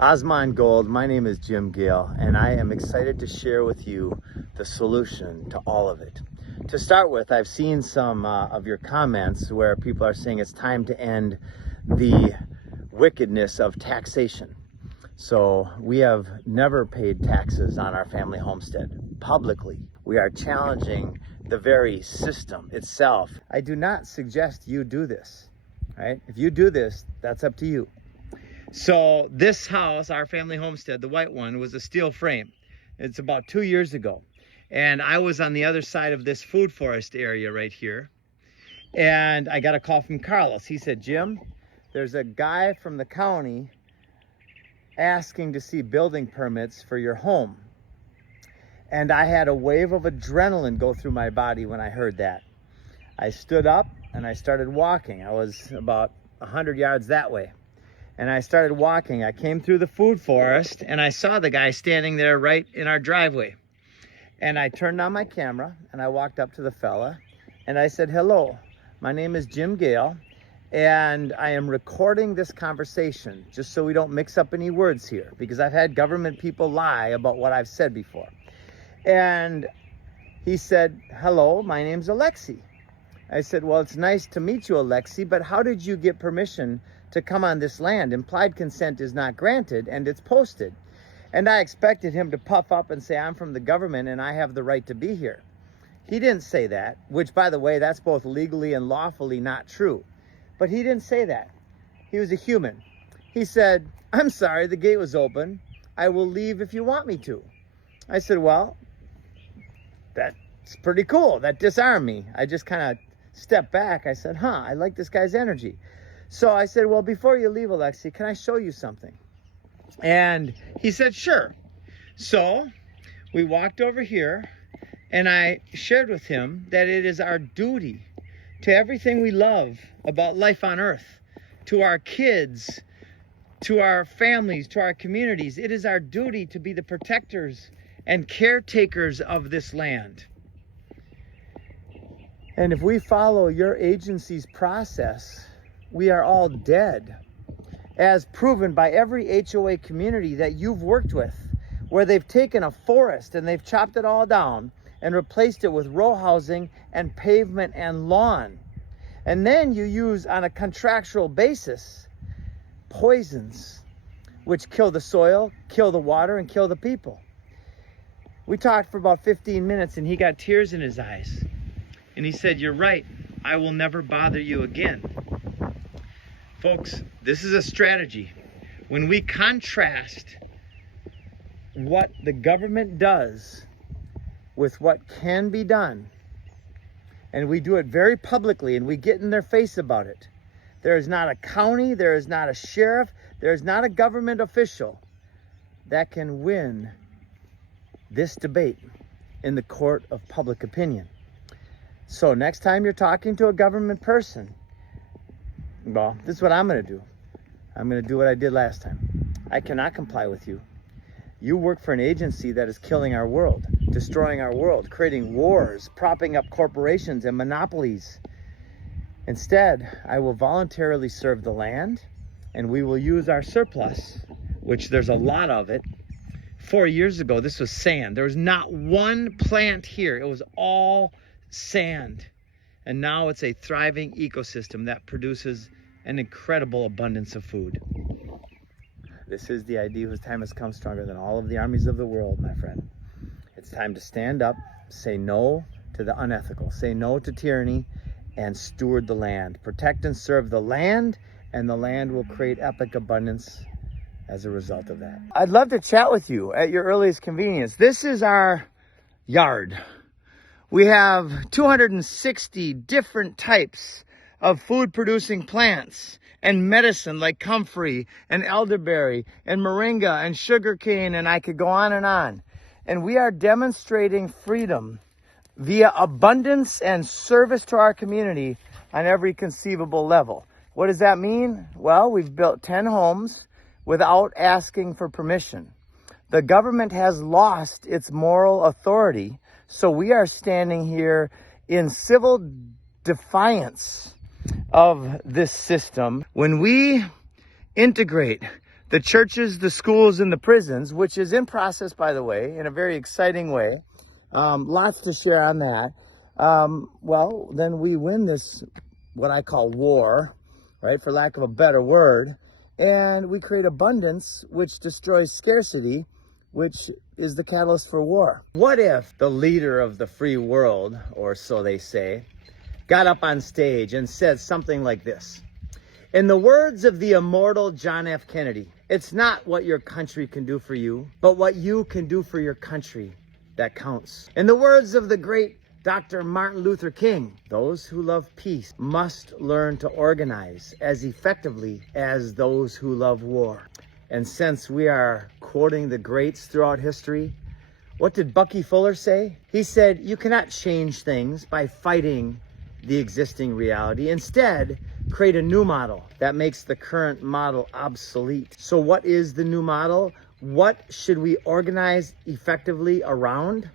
Asmongold, my name is Jim Gale, and I am excited to share with you the solution to all of it. To start with, I've seen some of your comments where people are saying it's time to end the wickedness of taxation. So we have never paid taxes on our family homestead publicly. We are challenging the very system itself. I do not suggest you do this, right? If you do this, that's up to you. So this house, our family homestead, the white one, was a steel frame. It's about 2 years ago. And I was on the other side of this food forest area right here. And I got a call from Carlos. He said, Jim, there's a guy from the county asking to see building permits for your home. And I had a wave of adrenaline go through my body when I heard that. I stood up and I started walking. I was about 100 yards that way. And I started walking. I came through the food forest and I saw the guy standing there right in our driveway. And I turned on my camera and I walked up to the fella and I said, hello, my name is Jim Gale and I am recording this conversation just so we don't mix up any words here, because I've had government people lie about what I've said before. And he said, hello, my name's Alexi. I said, well, it's nice to meet you, Alexi, but how did you get permission to come on this land? Implied consent is not granted and it's posted. And I expected him to puff up and say, I'm from the government and I have the right to be here. He didn't say that, which, by the way, that's both legally and lawfully not true. But he didn't say that. He was a human. He said, I'm sorry, the gate was open. I will leave if you want me to. I said, well, that's pretty cool. That disarmed me. I just kind of stepped back. I said, I like this guy's energy. So I said, well, before you leave, Alexi, can I show you something? And he said, sure. So we walked over here and I shared with him that it is our duty to everything we love about life on earth, to our kids, to our families, to our communities. It is our duty to be the protectors and caretakers of this land. And if we follow your agency's process, we are all dead, as proven by every HOA community that you've worked with, where they've taken a forest and they've chopped it all down and replaced it with row housing and pavement and lawn. And then you use, on a contractual basis, poisons, which kill the soil, kill the water, and kill the people. We talked for about 15 minutes and he got tears in his eyes. And he said, you're right, I will never bother you again. Folks, this is a strategy. When we contrast what the government does with what can be done, and we do it very publicly and we get in their face about it, there is not a county, there is not a sheriff, there is not a government official that can win this debate in the court of public opinion. So next time you're talking to a government person, well, this is what I'm going to do. I'm going to do what I did last time. I cannot comply with you. You work for an agency that is killing our world, destroying our world, creating wars, propping up corporations and monopolies. Instead, I will voluntarily serve the land, and we will use our surplus, which there's a lot of it. 4 years ago, this was sand. There was not one plant here. It was all sand. And now it's a thriving ecosystem that produces an incredible abundance of food. This is the idea whose time has come stronger than all of the armies of the world, my friend. It's time to stand up, say no to the unethical, say no to tyranny, and steward the land. Protect and serve the land, and the land will create epic abundance as a result of that. I'd love to chat with you at your earliest convenience. This is our yard. We have 260 different types of food-producing plants and medicine like comfrey and elderberry and moringa and sugarcane, and I could go on and on. And we are demonstrating freedom via abundance and service to our community on every conceivable level. What does that mean? Well, we've built 10 homes without asking for permission. The government has lost its moral authority, so we are standing here in civil defiance of this system. When we integrate The churches, the schools, and the prisons, which is in process, by the way, in a very exciting way. Lots to share on that. Well, then we win this, what I call war, right, for lack of a better word, and we create abundance, which destroys scarcity, which is the catalyst for war. What if the leader of the free world, or so they say, got up on stage and said something like this? In the words of the immortal John F. Kennedy, it's not what your country can do for you, but what you can do for your country that counts. In the words of the great Dr. Martin Luther King, those who love peace must learn to organize as effectively as those who love war. And since we are quoting the greats throughout history, what did Bucky Fuller say? He said, you cannot change things by fighting the existing reality. Instead, create a new model that makes the current model obsolete. So what is the new model? What should we organize effectively around?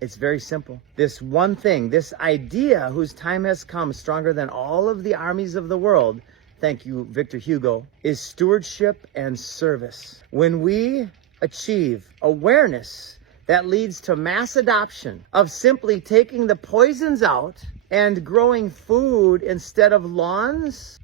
It's very simple. This one thing, this idea whose time has come stronger than all of the armies of the world, thank you, Victor Hugo, is stewardship and service. When we achieve awareness that leads to mass adoption of simply taking the poisons out and growing food instead of lawns,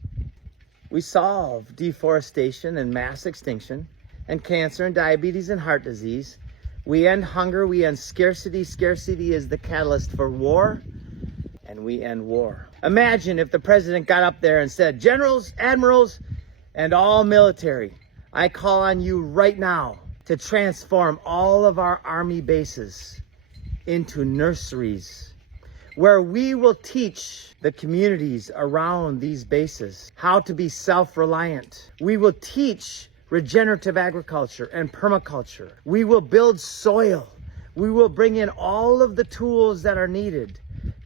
we solve deforestation and mass extinction and cancer and diabetes and heart disease. We end hunger, we end scarcity. Scarcity is the catalyst for war, and we end war. Imagine if the president got up there and said, generals, admirals, and all military, I call on you right now to transform all of our army bases into nurseries where we will teach the communities around these bases how to be self-reliant. We will teach regenerative agriculture and permaculture. We will build soil. We will bring in all of the tools that are needed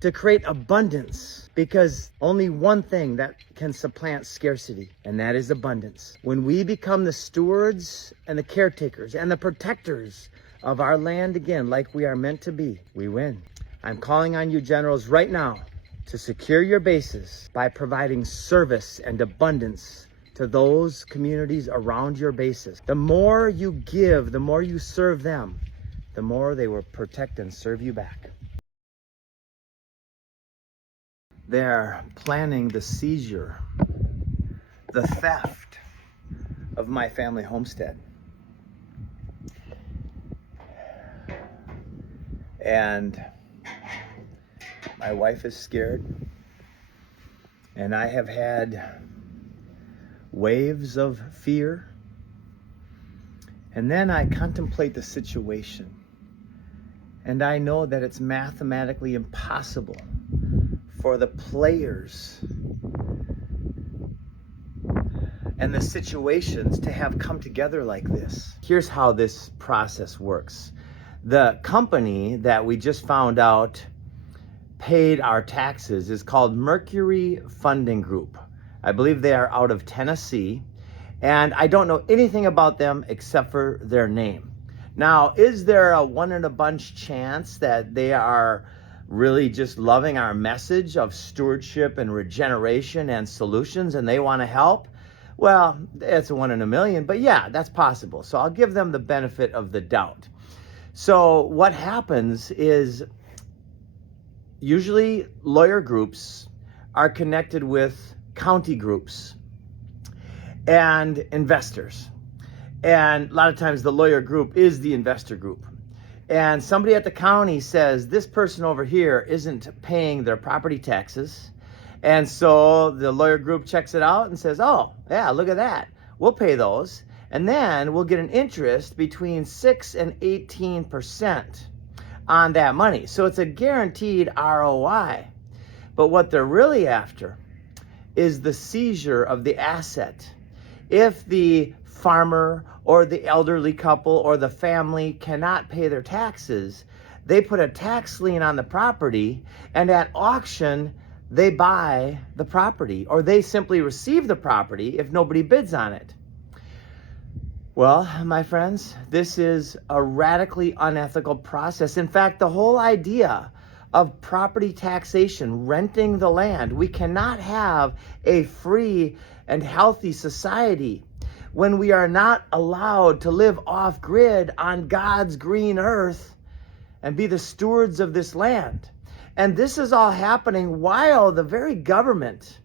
to create abundance, because only one thing that can supplant scarcity, and that is abundance. When we become the stewards and the caretakers and the protectors of our land again, like we are meant to be, we win. I'm calling on you, generals, right now to secure your bases by providing service and abundance to those communities around your bases. The more you give, the more you serve them, the more they will protect and serve you back. They're planning the seizure, the theft of my family homestead. And my wife is scared, and I have had waves of fear. And then I contemplate the situation, and I know that it's mathematically impossible for the players and the situations to have come together like this. Here's how this process works. The company that we just found out paid our taxes is called Mercury Funding Group. I believe they are out of Tennessee, and I don't know anything about them except for their name. Now, is there a one in a bunch chance that they are really just loving our message of stewardship and regeneration and solutions, and they want to help? Well, it's a 1 in a million, but yeah, that's possible. So I'll give them the benefit of the doubt. So what happens is usually lawyer groups are connected with county groups and investors. And a lot of times the lawyer group is the investor group. And somebody at the county says, this person over here isn't paying their property taxes. And so the lawyer group checks it out and says, oh, yeah, look at that. We'll pay those. And then we'll get an interest between 6 and 18% on that money. So it's a guaranteed ROI. But what they're really after is the seizure of the asset. If the farmer or the elderly couple or the family cannot pay their taxes, they put a tax lien on the property, and at auction, they buy the property, or they simply receive the property if nobody bids on it. Well, my friends, this is a radically unethical process. In fact, the whole idea of property taxation, renting the land, we cannot have a free and healthy society when we are not allowed to live off grid on God's green earth and be the stewards of this land. And this is all happening while the very government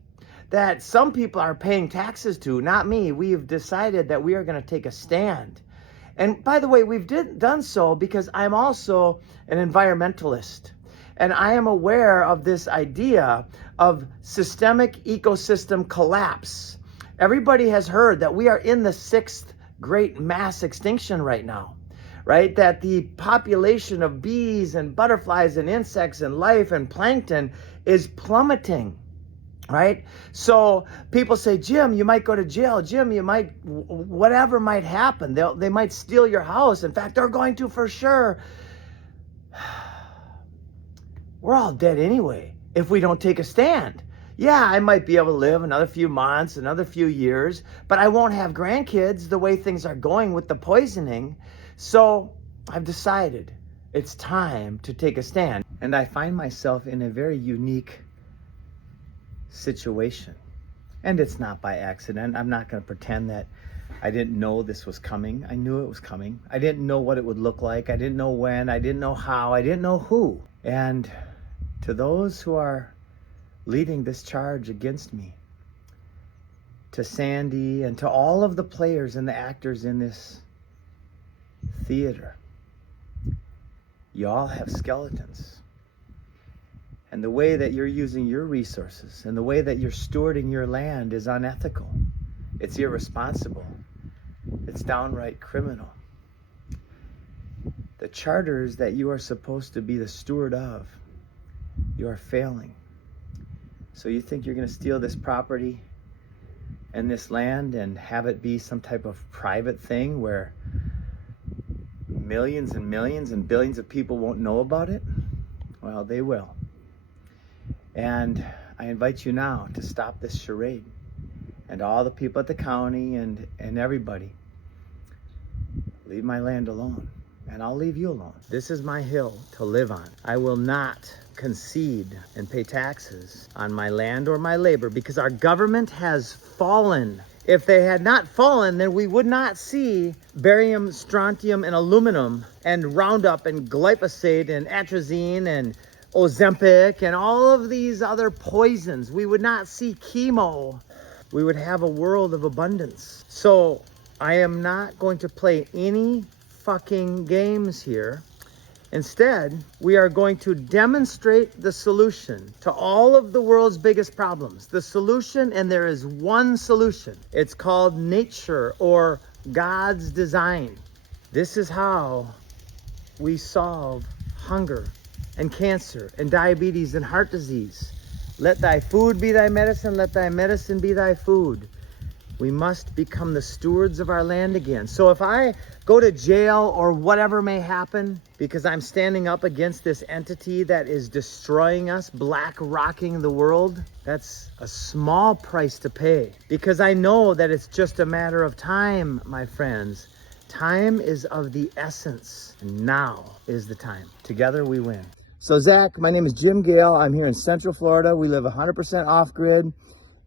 that some people are paying taxes to, not me, we have decided that we are going to take a stand. And by the way, we've done so because I'm also an environmentalist. And I am aware of this idea of systemic ecosystem collapse. Everybody has heard that we are in the sixth great mass extinction right now, right? That the population of bees and butterflies and insects and life and plankton is plummeting. Right? So people say, Jim, you might go to jail. Jim, you might, whatever might happen. They might steal your house. In fact, they're going to for sure. We're all dead anyway if we don't take a stand. Yeah, I might be able to live another few months, another few years, but I won't have grandkids the way things are going with the poisoning. So I've decided it's time to take a stand. And I find myself in a very unique situation. And it's not by accident. I'm not going to pretend that I didn't know this was coming. I knew it was coming. I didn't know what it would look like. I didn't know when. I didn't know how. I didn't know who. And to those who are leading this charge against me, to Sandy and to all of the players and the actors in this theater, you all have skeletons. And the way that you're using your resources and the way that you're stewarding your land is unethical. It's irresponsible. It's downright criminal. The charters that you are supposed to be the steward of, you are failing. So you think you're going to steal this property and this land and have it be some type of private thing where millions and millions and billions of people won't know about it? Well, they will. And I invite you now to stop this charade. And all the people at the county and everybody, leave my land alone. And I'll leave you alone. This is my hill to live on. I will not concede and pay taxes on my land or my labor because our government has fallen. If they had not fallen, then we would not see barium, strontium, and aluminum, and Roundup, and glyphosate, and atrazine, and Ozempic, and all of these other poisons. We would not see chemo. We would have a world of abundance. So I am not going to play any fucking games here. Instead, we are going to demonstrate the solution to all of the world's biggest problems. The solution, and there is one solution. It's called nature or God's design. This is how we solve hunger and cancer and diabetes and heart disease. Let thy food be thy medicine, let thy medicine be thy food. We must become the stewards of our land again. So if I go to jail or whatever may happen because I'm standing up against this entity that is destroying us, black rocking the world, that's a small price to pay, because I know that it's just a matter of time, my friends. Time is of the essence. Now is the time. Together we win. So Zach, my name is Jim Gale. I'm here in Central Florida. We live 100% off-grid.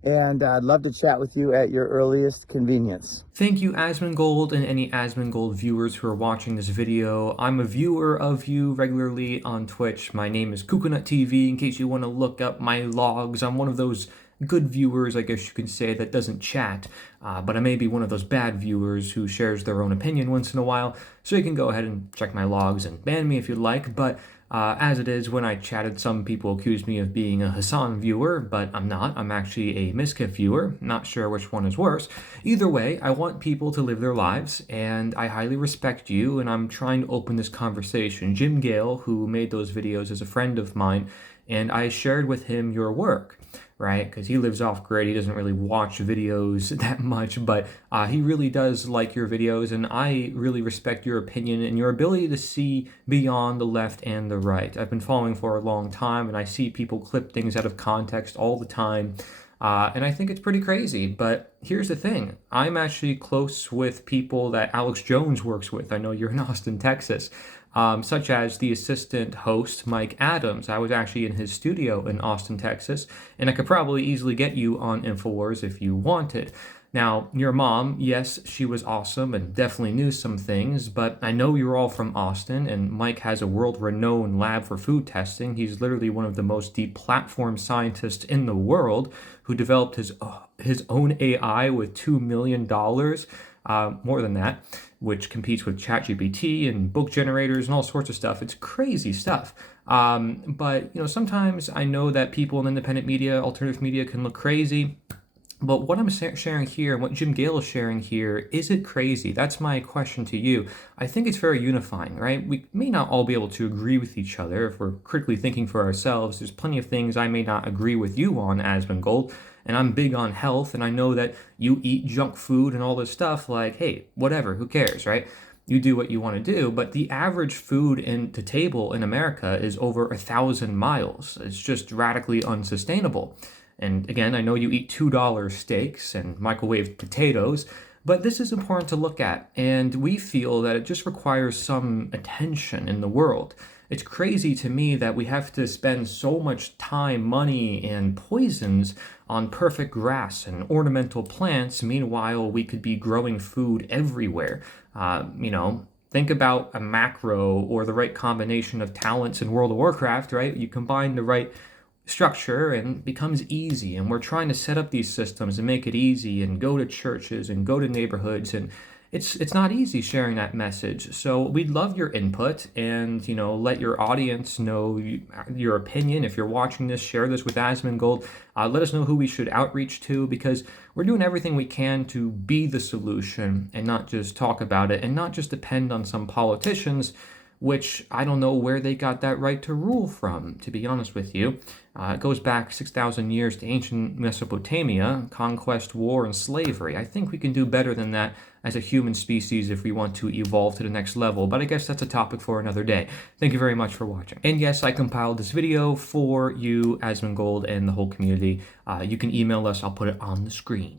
And I'd love to chat with you at your earliest convenience. Thank you, Asmongold, and any Asmongold viewers who are watching this video. I'm a viewer of you regularly on Twitch. My name is Coconut TV, in case you want to look up my logs. I'm one of those good viewers, I guess you could say, that doesn't chat, but I may be one of those bad viewers who shares their own opinion once in a while, so you can go ahead and check my logs and ban me if you'd like. But as it is, when I chatted, some people accused me of being a Hassan viewer, but I'm not. I'm actually a Miskif viewer. Not sure which one is worse. Either way, I want people to live their lives, and I highly respect you, and I'm trying to open this conversation. Jim Gale, who made those videos, is a friend of mine, and I shared with him your work, right? Because he lives off-grid. He doesn't really watch videos that much, but he really does like your videos, and I really respect your opinion and your ability to see beyond the left and the right. I've been following for a long time, and I see people clip things out of context all the time, and I think it's pretty crazy. But here's the thing. I'm actually close with people that Alex Jones works with. I know you're in Austin, Texas. Such as the assistant host, Mike Adams. I was actually in his studio in Austin, Texas, and I could probably easily get you on InfoWars if you wanted. Now, your mom, yes, she was awesome and definitely knew some things, but I know you're all from Austin, and Mike has a world-renowned lab for food testing. He's literally one of the most deplatformed scientists in the world who developed his own AI with $2 million, more than that, which competes with ChatGPT and book generators and all sorts of stuff. It's crazy stuff. But, sometimes I know that people in independent media, alternative media can look crazy. But what I'm sharing here and what Jim Gale is sharing here, is it crazy? That's my question to you. I think it's very unifying, right? We may not all be able to agree with each other if we're critically thinking for ourselves. There's plenty of things I may not agree with you on, Asmongold, and I'm big on health, and I know that you eat junk food and all this stuff, like, hey, whatever, who cares, right? You do what you want to do, but the average food to table in America is over 1,000 miles. It's just radically unsustainable. And again, I know you eat $2 steaks and microwaved potatoes, but this is important to look at, and we feel that it just requires some attention in the world. It's crazy to me that we have to spend so much time, money, and poisons on perfect grass and ornamental plants. Meanwhile, we could be growing food everywhere. Think about a macro or the right combination of talents in World of Warcraft, right? You combine the right structure and it becomes easy, and we're trying to set up these systems and make it easy and go to churches and go to neighborhoods, and it's not easy sharing that message. So we'd love your input, and let your audience know your opinion. If you're watching this, share this with Asmongold. Let us know who we should outreach to, because we're doing everything we can to be the solution and not just talk about it, and not just depend on some politicians, which I don't know where they got that right to rule from, to be honest with you. It goes back 6,000 years to ancient Mesopotamia, conquest, war, and slavery. I think we can do better than that as a human species if we want to evolve to the next level, but I guess that's a topic for another day. Thank you very much for watching. And yes, I compiled this video for you, Asmongold, and the whole community. You can email us, I'll put it on the screen.